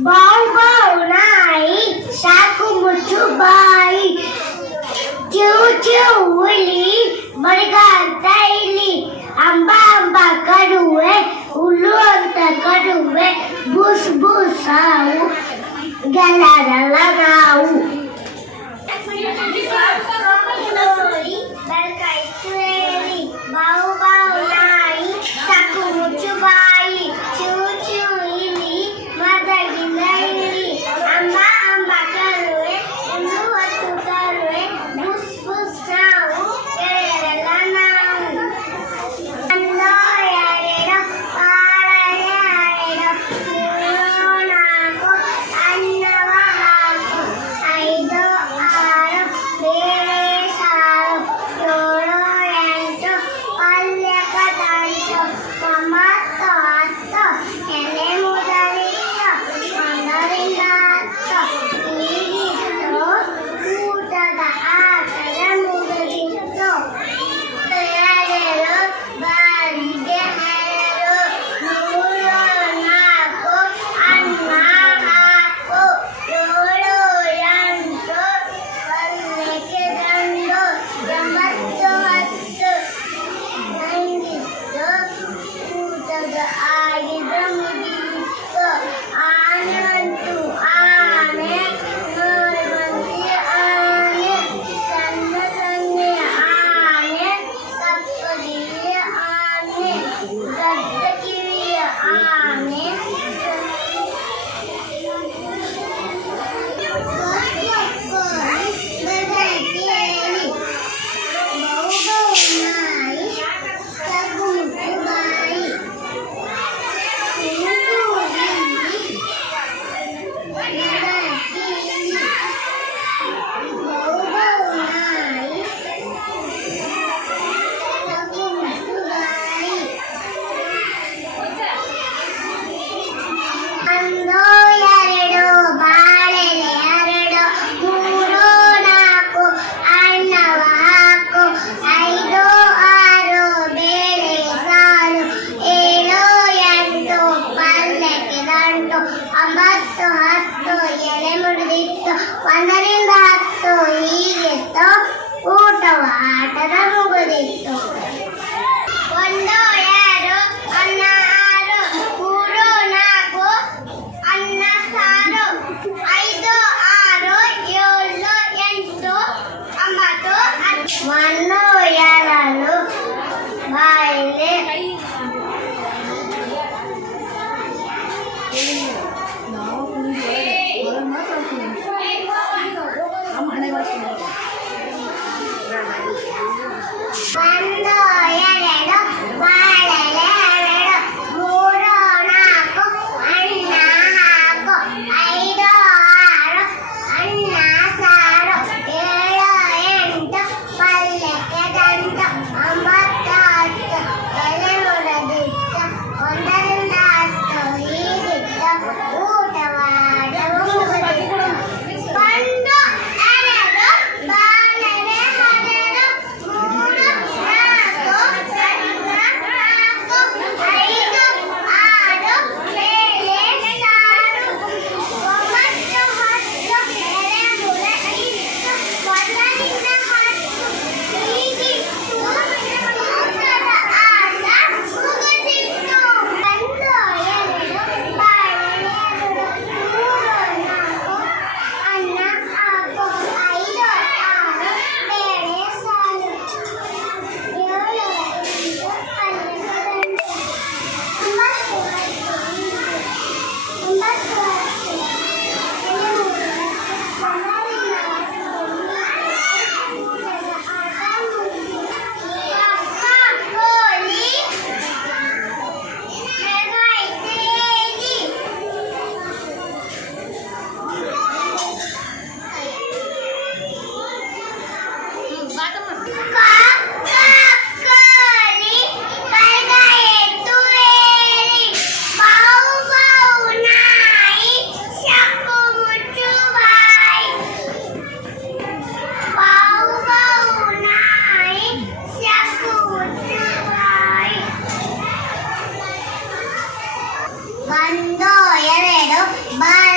ಬಾವು ಬಾವು ನಾಯಿ ಸಾಕು ಮುಚ್ಚು ಬಾಯಿ ಚಿವು ಚಿವು ಹುಲಿ ಮರಿಗಾಂತ ಇಲ್ಲಿ ಅಂಬ ಅಂಬ ಕಡುವೆ ಹುಲ್ಲು ಅಂತ ಕಡುವೆ ಬುಸ್ ಬುಸ್ ಸಾವು ಗೆಲ್ಲರಲ್ಲ ನಾವು ಬಾವು ಬಾವು ನಾಯಿ ಸಾಕು ಮುಚ್ಚು ಬಾಯಿ ಚಿವು ಚಿವು ಇಲ್ಲಿ ಮದಗಿನ ಇಲ್ಲಿ ಅಂಬ ಅಂಬ ಕರುವೆ ಹುಲ್ಲು ಹೊತ್ತು ಕರುವೆ ಬುಸ್ ಬುಸ್ ನಾವು ಗೆಳೆಯರಲ್ಲ ನಾವು ಒಂದೋ ಎರಡೋ ಬಾಳೆಲೆ ಹರಡೋ ಮೂರು ನಾಲ್ಕು ಅನ್ನವ ಹಾಕು ಐದು ಆರು ಬೇಳೆ ಸಾರು ಏಳು ಎಂಟು ಪಲ್ಯಕ ದಂಟು ಒಂಬತ್ತು ಹತ್ತು ಎಲೆ ಮುದರಿಟ್ಟು ಒಂದರಿಂದ ಹತ್ತು ಹೀಗಿಟ್ಟು ಊಟದ ಆಟದ ಮುಗಿದಿತ್ತು ಎರಡು ಬಾರಿಗೆ ಹರಡು ಮೂರು ನಾಲ್ಕು ಅನ್ನ ಹಾಕು ಏಳು ಎಂಟು ಪಲ್ಯಕ್ಕೆ ದಂಡು ಒಂಬತ್ತು ಹತ್ತು ನಂಗಿತ್ತು ಊಟದ ಆಗಿದ ಮುಗಿದಿತ್ತು ಆನಂತು ಆನೆ ನೋಡುವಂತೆ ಆನೆ ಸಣ್ಣ ಸಣ್ಣ ಆನೆ ಕಪ್ಪಗಿರಿಯ ಆನೆ ದೊಡ್ಡ ಕಿವಿಯ ಆನೆ ಒಂದೋ ಎರಡು ಬಾಳೆಲೆ ಹರಡು ಮೂರು ನಾಲ್ಕು ಅನ್ನವ ಹಾಕು ಐದು ಆರು ಬೇಳೆ ಸಾರು ಏಳು ಎಂಟು ಪಲ್ಯಕ್ಕೆ ದಂಟು ಒಂಬತ್ತು ಹತ್ತು ಎಲೆ ಮುರಿದಿತ್ತು ಒಂದರಿಂದ ಹತ್ತು ಹೀಗಿತ್ತು ಊಟವ ಆಟದ ಮುಗಿದಿತ್ತು ಒಂದು ಎರಡು ಅನ್ನ ಆರು ಮೂರು ನಾಲ್ಕು ಅನ್ನ ಸಾರು ಐದು ಆರು ಏಳು ಎಂಟು ಒಂಬತ್ತು ಹತ್ತು ಒಂದು ಎರಡು ಬಾಯಿಲೆ ಒಂದು ಎರಡು ಬಾಳೆಲೆ ಹರಡು ಮೂರು ನಾಲ್ಕು ಅನ್ನ ಹಾಕು ಐದು ಆರು ಅನ್ನ ಸಾರು ಏಳು ಎಂಟು ಪಲ್ಯಕ್ಕೆ ದಂಟು ಒಂಬತ್ತು ಹತ್ತು ಎಲೆ ಮುರಿದಿತ್ತು ಒಂದರಿಂದ ಹತ್ತು ಹೀಗಿತ್ತು ಊಟವಾಡ ಮುಗಿದಿತ್ತು ಒಂದು ಎರಡು ಬಾಳೆಲೆ ಹರಡು ಮೂರು ನಾಲ್ಕು ಅನ್ನ ಹಾಕು ಐದು ಆರು ಬೇಳೆ ಸಾರು ಒಂಬತ್ತು ಹತ್ತು ಎಲೆ ಮುರಿದಿತ್ತು ಒಂದರಿಂದ ಹತ್ತು ಹೀಗಿತ್ತು ಊಟದ ಆಟ ಮುಗಿದಿತ್ತು ಒಂದು ಎರಡು ಬಾಳೆಲೆ ಹರಡು ಮೂರು ನಾಲ್ಕು ಅನ್ನ ಹಾಕು ಐದು ಆರು ಬೇಳೆ ಸಾರು ಏಳು ಎಂಟು ಪಲ್ಯಕ್ಕೆ ದಂಟು ಒಂಬತ್ತು ಹತ್ತು ಎಲೆ ಮುರಿದಿತ್ತು ಒಂದರಿಂದ ಹತ್ತು ಊಟದ ಆಟ ಮುಗಿದಿತ್ತು ಅಪ್ಪ ಕೋಳಿ ಬಾವು ಬಾವು ನಾಯಿ ಸಾಕು ಮುಚ್ಚು ಬಾಯಿ ಬಾವು ಬಾವು ನಾಯಿ ಸಾಕು ಮುಚ್ಚು ಬಾಯಿ ಒಂದು ಎರಡು ಬಾಯಿ